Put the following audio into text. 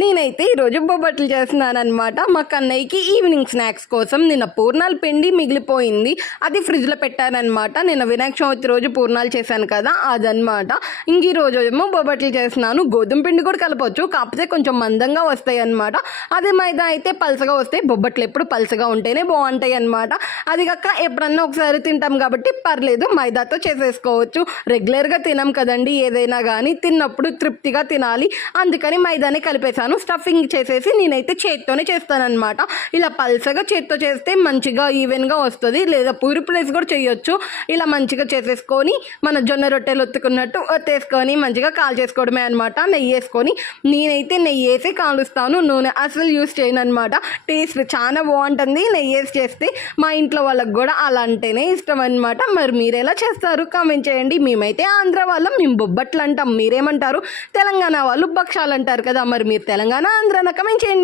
నేనైతే ఈరోజు బొబ్బట్లు చేస్తున్నాను మా కన్నయ్యకి ఈవినింగ్ స్నాక్స్ కోసం నిన్న పూర్ణాలు పిండి మిగిలిపోయింది. అది ఫ్రిడ్జ్లో పెట్టానమాట నిన్న వినాయక చవితి రోజు పూర్ణాలు చేశాను కదా అదనమాట ఇంక ఈ రోజు ఏమో బొబ్బట్లు చేస్తున్నాను. గోధుమ పిండి కూడా కలపవచ్చు కాకపోతే కొంచెం మందంగా వస్తాయి అనమాట అదే మైదా అయితే పలసగా వస్తాయి. బొబ్బట్లు ఎప్పుడు పలసగా ఉంటేనే బాగుంటాయి అనమాట అది కాక ఎప్పుడన్నా ఒకసారి తింటాం కాబట్టి పర్లేదు. మైదాతో చేసేసుకోవచ్చు. రెగ్యులర్గా తినాం కదండి ఏదైనా కానీ తిన్నప్పుడు తృప్తిగా తినాలి. అందుకని మైదానే కలిపేశాను. స్టఫింగ్ చేసేసి నేనైతే చేత్తోనే చేస్తానన్నమాట. ఇలా పల్సగా చేత్తో చేస్తే మంచిగా ఈవెన్గా వస్తుంది. లేదా పూరి ప్లేస్ కూడా చేయొచ్చు. ఇలా మంచిగా చేసేసుకొని మన జొన్న రొట్టెలు ఒత్తుకున్నట్టు ఒత్తేసుకొని మంచిగా కాల్ చేసుకోవడమే అనమాట నెయ్యి వేసుకొని నేనైతే నెయ్యి వేసి కాలుస్తాను. నూనె అసలు యూస్ చేయను అనమాట టేస్ట్ చాలా బాగుంటుంది. నెయ్యి వేసి చేస్తే మా ఇంట్లో వాళ్ళకి కూడా అలా అంటేనే ఇష్టం అనమాట మరి మీరు ఎలా చేస్తారు? కామెంట్ చేయండి. మేమైతే ఆంధ్ర వాళ్ళం. మేము బొబ్బట్లు అంటాం. మీరేమంటారు? తెలంగాణ వాళ్ళు భక్షాలు అంటారు కదా మరి మీరు తెలంగాణ ఆంధ్ర కమెంట్ చేయండి.